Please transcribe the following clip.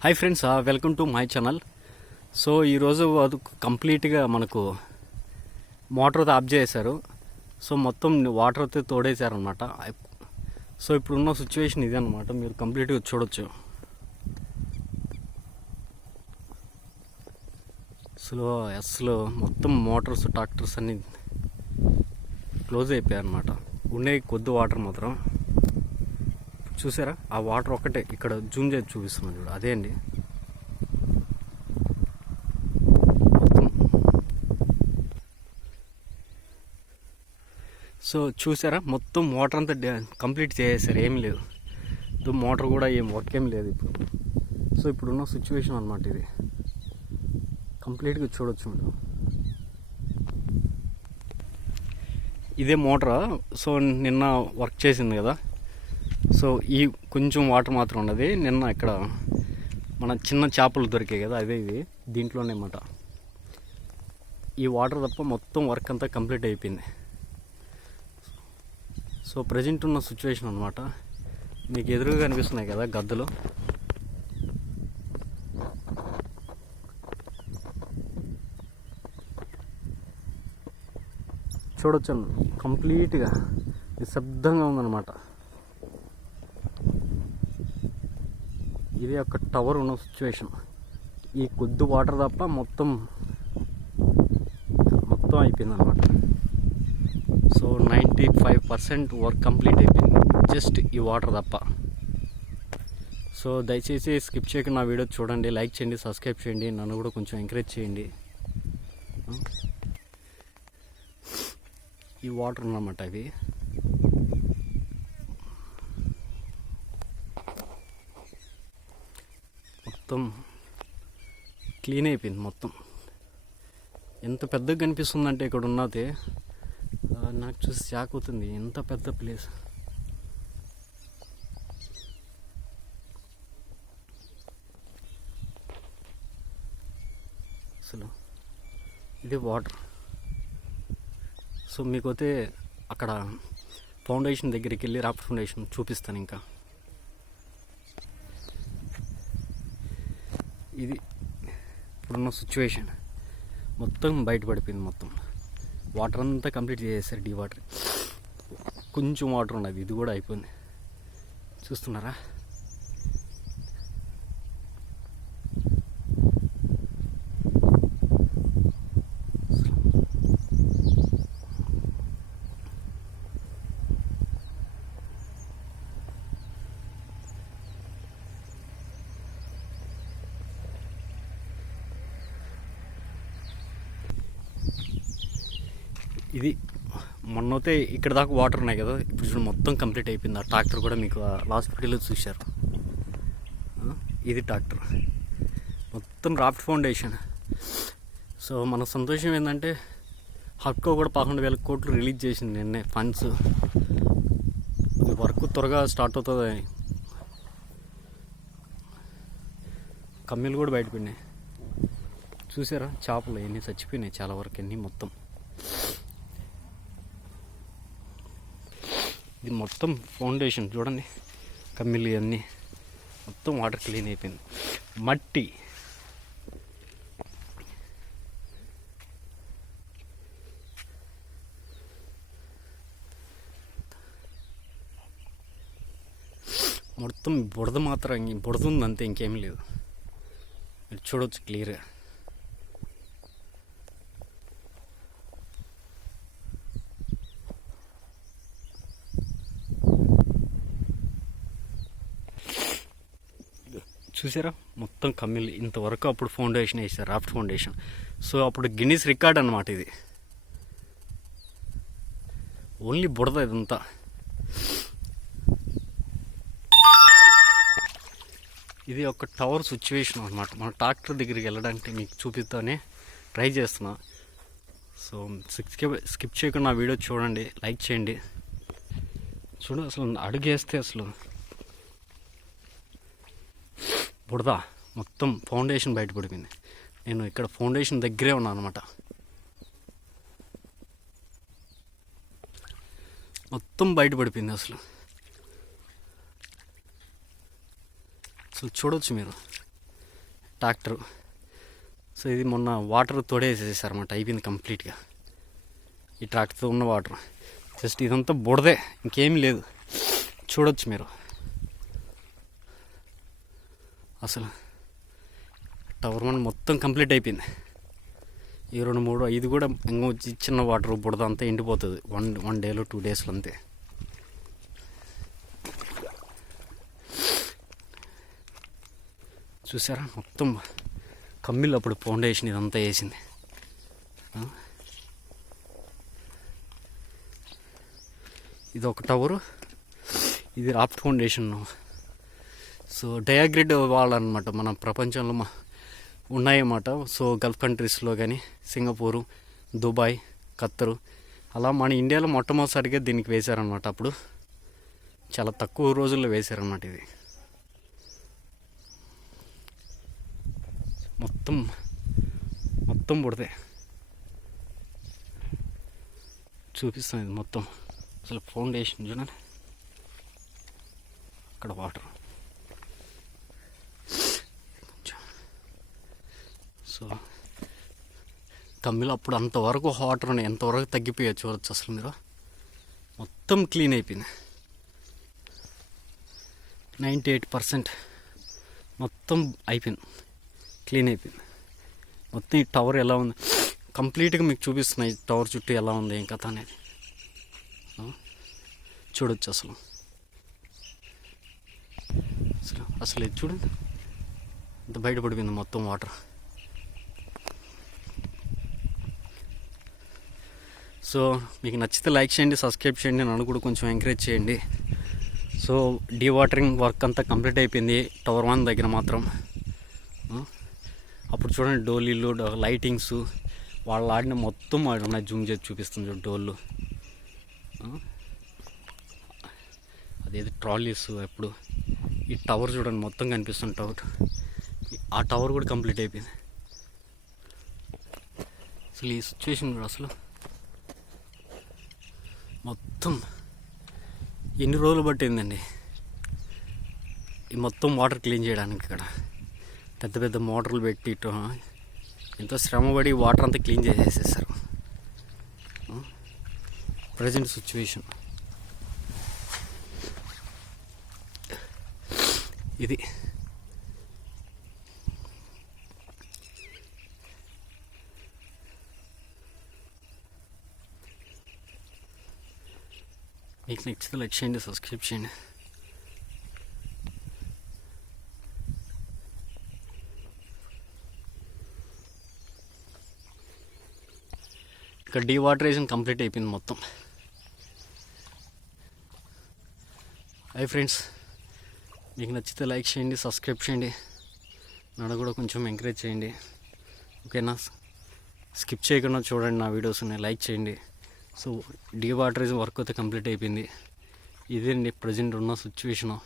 Hi friends, welcome to my channel. So ఈరోజు అది కంప్లీట్గా మనకు మోటార్ అయితే ఆఫ్ చేశారు. సో మొత్తం వాటర్ అయితే తోడేశారనమాట. సో ఇప్పుడున్న సిచ్యువేషన్ ఇది అనమాట, మీరు కంప్లీట్గా చూడొచ్చు. అసలు మొత్తం మోటార్స్ ట్రాక్టర్స్ అన్నీ క్లోజ్ అయిపోయాయి అనమాట. ఉండే కొద్ది వాటర్ మాత్రం చూసారా, ఆ వాటర్ ఒక్కటే ఇక్కడ జూమ్ చేసి చూపిస్తున్నాను చూడు, అదే అండి మొత్తం. సో చూసారా, మొత్తం వాటర్ అంతా కంప్లీట్ చేసేసారు, ఏం లేదు. మోటార్ కూడా ఏం వర్క్ ఏం లేదు ఇప్పుడు. సో ఇప్పుడున్న సిచ్యువేషన్ అనమాట ఇది, కంప్లీట్గా చూడొచ్చు మీరు. ఇదే మోటార్. సో నిన్న వర్క్ చేసింది కదా. సో ఈ కొంచెం వాటర్ మాత్రం ఉన్నది. నిన్న ఇక్కడ మన చిన్న చేపలు దొరికాయి కదా, అదే ఇది దీంట్లోనే అన్నమాట. ఈ వాటర్ తప్ప మొత్తం వర్క్ అంతా కంప్లీట్ అయిపోయింది. సో ప్రజెంట్ ఉన్న సిచ్యువేషన్ అనమాట. మీకు ఎదురుగా కనిపిస్తున్నాయి కదా గద్దలు. చూడొచ్చు, కంప్లీట్గా నిశ్శబ్దంగా ఉందన్నమాట. ఇది ఒక టవర్ ఉన్న సిచ్యువేషన్. ఈ కొద్ది వాటర్ తప్ప మొత్తం అయిపోయింది అనమాట. సో 95% వర్క్ కంప్లీట్ అయిపోయింది, జస్ట్ ఈ వాటర్ తప్ప. సో దయచేసి స్కిప్ చేయకుండా నా వీడియో చూడండి, లైక్ చేయండి, సబ్స్క్రైబ్ చేయండి, నన్ను కూడా కొంచెం ఎంకరేజ్ చేయండి. ఈ వాటర్ అన్నమాట ఇవి. మొత్తం క్లీన్ అయిపోయింది మొత్తం. ఎంత పెద్దగా కనిపిస్తుందంటే ఇక్కడ ఉన్నది నాకు చూసి షాక్ అవుతుంది, ఎంత పెద్ద ప్లేస్. అసలు ఇది వాటర్. సో మీకైతే అక్కడ ఫౌండేషన్ దగ్గరికి వెళ్ళి రాఫ్ట్ ఫౌండేషన్ చూపిస్తాను. ఇంకా ఇది ఇప్పుడున్న సిచ్యువేషన్, మొత్తం బయటపడిపోయింది. మొత్తం వాటర్ అంతా కంప్లీట్ చేసేసారు. డీ వాటర్ కొంచెం వాటర్ ఉన్నది, ఇది కూడా అయిపోయింది. చూస్తున్నారా, ఇది మొన్నైతే ఇక్కడ దాకా వాటర్ ఉన్నాయి కదా, ఇప్పుడు చూడండి మొత్తం కంప్లీట్ అయిపోయింది. ఆ ట్రాక్టర్ కూడా మీకు లాస్ట్ వీడియోలో చూశారు. ఇది ట్రాక్టర్ మొత్తం రాఫ్ట్ ఫౌండేషన్. సో మన సంతోషం ఏంటంటే హక్కు కూడా 11,000 కోట్లు రిలీజ్ చేసింది నిన్నే ఫండ్స్. వర్క్ త్వరగా స్టార్ట్ అవుతుంది. కమ్మీలు కూడా బయటపడినాయి. చూసారా, చేపలు ఎన్ని చచ్చిపోయినాయి, చాలా వరకు ఎన్ని. మొత్తం ఇది మొత్తం ఫౌండేషన్ చూడండి, కమ్మిలి అన్నీ మొత్తం వాటర్ క్లీన్ అయిపోయింది. మట్టి మొత్తం బురద మాత్రం, బురద ఉందంతే, ఇంకేమీ లేదు. మీరు చూడవచ్చు క్లియర్గా. చూసారా, మొత్తం కమ్మిలి ఇంతవరకు అప్పుడు ఫౌండేషన్ వేసారు, రాఫ్ట్ ఫౌండేషన్. సో అప్పుడు గిన్నీస్ రికార్డ్ అనమాట ఇది. ఓన్లీ బుడద ఇదంతా. ఇది ఒక టవర్ సిచ్యువేషన్ అనమాట. మన ట్రాక్టర్ దగ్గరికి వెళ్ళడానికి మీకు చూపిస్తానే ట్రై చేస్తున్నా. సో స్కిప్ చేయకుండా నా వీడియో చూడండి, లైక్ చేయండి. చూడు, అసలు అడుగేస్తే అసలు బుడద మొత్తం ఫౌండేషన్ బయటపడిపోయింది. నేను ఇక్కడ ఫౌండేషన్ దగ్గరే ఉన్నాను అనమాట. మొత్తం బయటపడిపోయింది అసలు. చూడవచ్చు మీరు. ట్రాక్టర్. సో ఇది మొన్న వాటర్ తోడేసేసారన్నమాట, అయిపోయింది కంప్లీట్గా ఈ ట్రాక్టర్తో ఉన్న వాటర్. జస్ట్ ఇదంతా బుడదే, ఇంకేమీ లేదు. చూడొచ్చు మీరు. అసలు టవర్ 1 మొత్తం కంప్లీట్ అయిపోయింది. ఈ 2, 3, 5 కూడా ఇంకా చిన్న వాటర్ బుడద అంతా ఎండిపోతుంది వన్ డేలో 2 డేస్లో అంతే. చూసారా మొత్తం కమ్మిళ్ళు అప్పుడు ఫౌండేషన్ ఇదంతా వేసింది. ఇది ఒక టవరు, ఇది రాఫ్ట్ ఫౌండేషన్. సో డయాగ్రిడ్ వాళ్ళనమాట మన ప్రపంచంలో ఉన్నాయన్నమాట. సో గల్ఫ్ కంట్రీస్లో కానీ సింగపూరు, దుబాయ్, ఖత్తరు, అలా మన ఇండియాలో మొట్టమొదటిసారిగా దీనికి వేశారనమాట. అప్పుడు చాలా తక్కువ రోజుల్లో వేశారన్నమాట. ఇది మొత్తం బుడదే. చూపిస్తాను ఇది మొత్తం. అసలు ఫౌండేషన్ చూడండి, అక్కడ వాటర్. సో కమ్మిలో అప్పుడు అంతవరకు వాటర్ ఉన్నాయి, ఎంతవరకు తగ్గిపోయాయి చూడొచ్చు. అసలు మీరు మొత్తం క్లీన్ అయిపోయింది. 98% మొత్తం అయిపోయింది, క్లీన్ అయిపోయింది మొత్తం. ఈ టవర్ ఎలా ఉంది కంప్లీట్గా మీకు చూపిస్తున్నాయి. టవర్ చుట్టూ ఎలా ఉంది ఏం కథ అనేది చూడొచ్చు. అసలు ఇది చూడండి, ఇంత బయటపడిపోయింది మొత్తం వాటర్. సో మీకు నచ్చితే లైక్ చేయండి, సబ్స్క్రైబ్ చేయండి, నన్ను కూడా కొంచెం ఎంకరేజ్ చేయండి. సో డీవాటరింగ్ వర్క్ అంతా కంప్లీట్ అయిపోయింది టవర్ 1 దగ్గర మాత్రం. అప్పుడు చూడండి డోలీలు, లైటింగ్స్, వాళ్ళు ఆడిన మొత్తం ఆడున్నాయి. జూమ్ చేసి చూపిస్తుంది చూడండి డోళ్ళు, అదేది ట్రాలీస్. ఎప్పుడు ఈ టవర్ చూడండి మొత్తం కనిపిస్తుంది టవర్. ఆ టవర్ కూడా కంప్లీట్ అయిపోయింది. అసలు ఈ సిచ్యువేషన్ కూడా అసలు మొత్తం ఎన్ని రోజులు పట్టిందండి ఈ మొత్తం వాటర్ క్లీన్ చేయడానికి. ఇక్కడ పెద్ద పెద్ద మోటార్లు పెట్టి ఎంతో శ్రమపడి వాటర్ అంతా క్లీన్ చేసేసేసారు. ప్రజెంట్ సిచ్యువేషన్ ఇది. మీకు నచ్చితే లైక్ చేయండి, సబ్స్క్రైబ్ చేయండి. ఇక్కడ డీవాటరేషన్ కంప్లీట్ అయిపోయింది మొత్తం. హాయ్ ఫ్రెండ్స్, మీకు నచ్చితే లైక్ చేయండి, సబ్స్క్రైబ్ చేయండి, నన్ను కూడా కొంచెం ఎంకరేజ్ చేయండి. ఓకేనా? స్కిప్ చేయకుండా చూడండి నా వీడియోస్ని, లైక్ చేయండి. సో డీవాటరేషన్ వర్క్ అయితే కంప్లీట్ అయిపోయింది. ఇదేంటి ప్రజెంట్ ఉన్న సిచ్యువేషను.